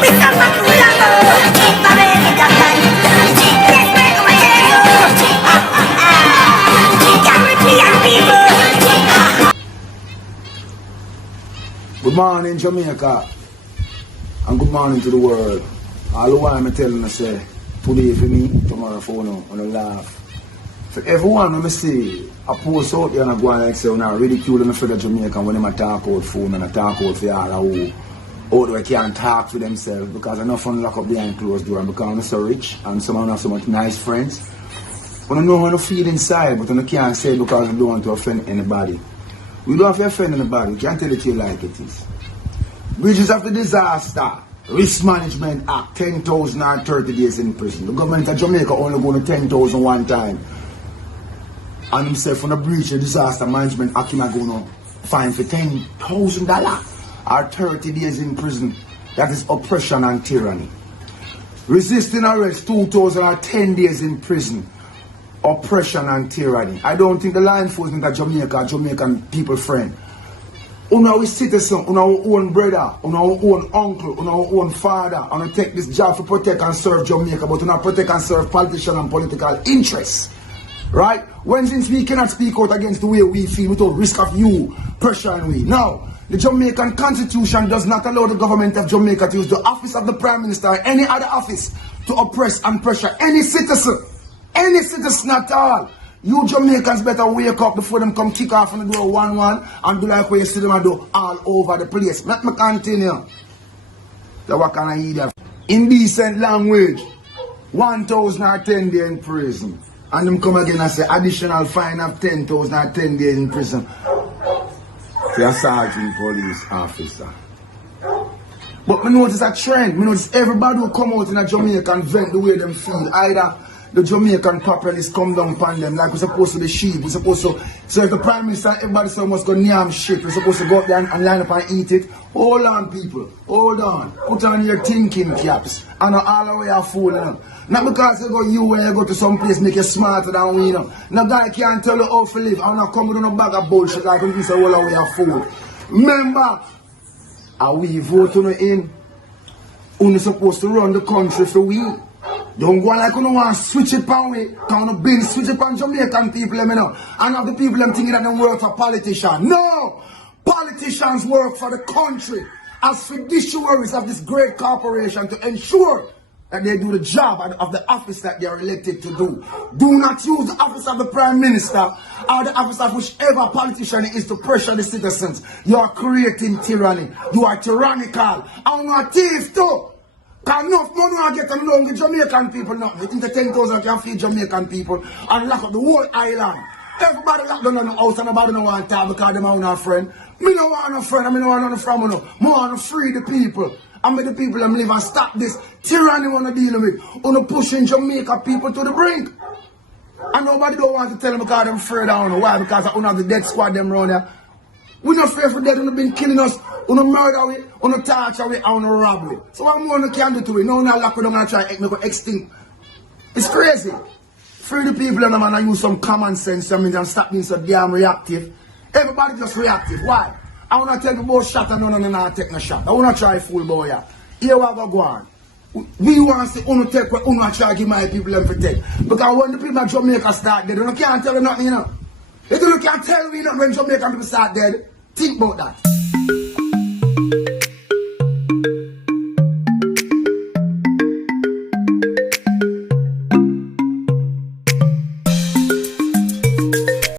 Good morning, Jamaica, and good morning to the world. All the while I'm telling you, say, today for me, tomorrow for you, and I laugh. For everyone, let me see, I post out there and I go and say, when I ridicule me for the Jamaican when I talk out phone and I talk out for all who they can't talk for themselves because I know fun lock up behind closed door and because I'm so rich and some have so much nice friends. But I know how to feel inside, but I can't say it because I don't want to offend anybody. We don't have to offend anybody, we can't tell it to you like it is. Bridges after disaster, Risk Management Act, 10,000 or 30 days in prison. The government of Jamaica only going to 10,000 one time. And himself on a breach of disaster management act, him are going to fine for $10,000 or 30 days in prison. That is oppression and tyranny. Resisting arrest, 2,000 or 10 days in prison. Oppression and tyranny. I don't think the law enforcement of Jamaica, Jamaican people friend. On our citizen, on our own brother, on our own uncle, on our own father, and we take this job to protect and serve Jamaica, but not protect and serve politicians and political interests. Right? When since we cannot speak out against the way we feel without risk of you pressuring we. Now, the Jamaican Constitution does not allow the government of Jamaica to use the office of the Prime Minister or any other office to oppress and pressure any citizen. Any citizen at all. You Jamaicans better wake up before them come kick off on the door 1-1 and do like what you see them do all over the place. Let me continue. So what can I hear? Indecent language. 1,000 or 10 days in prison. And them come again and say additional fine of 10,000 or 10 days in prison. For a sergeant police officer. But me notice a trend. Me notice everybody who come out in a Jamaica and vent the way them feel. Either the Jamaican populace come down upon them like we're supposed to be sheep. We're supposed to, so if the Prime Minister, everybody say must go yam shit. We're supposed to go up there and line up and eat it. Hold on, people. Hold on. Put on your thinking caps. And all the way are fooling them. Not because you go you when you go to some place make you smarter than we know. No guy can't tell you how to live. I'm not coming with no bag of bullshit like you say all the way are fool. Remember, are we voting in? We're supposed to run the country for we. Don't go like you don't want to switch it on me. Can't been switch it on Jamaican people, you know. And have the people them thinking that they work for politicians. No! Politicians work for the country as fiduciaries of this great corporation to ensure that they do the job of the office that they are elected to do. Do not use the office of the Prime Minister or the office of whichever politician it is to pressure the citizens. You are creating tyranny. You are tyrannical. And you are thief too. Because enough money I get them long with Jamaican people now. You think the 10,000 can feed Jamaican people and lock up the whole island. Everybody locked down on the house and nobody don't want to talk because them are not friend. Me don't want no friend and me don't want no friend. I want to free the people. And make the people them live and stop this tyranny we want to deal with. On pushing Jamaica people to the brink. And nobody don't want to tell them because they're afraid of them. Why? Because of the death squad them around there. We're not afraid for death. They've been killing us. On a murder way, on a torture way, and on a robbery. So what more we can do to it? No, not like we don't try to make it extinct. It's crazy. Free the people and man, use some common sense and stop being so damn reactive. Everybody just reactive. Why? I want to tell you about shot and none not take no shot. I want to try fool boy here. Here we go on. We want to say, uno take what uno try give my people them for take. Because when the people of Jamaica start dead, you can't tell you nothing, you know. You can't tell me nothing when Jamaican people start dead. Think about that.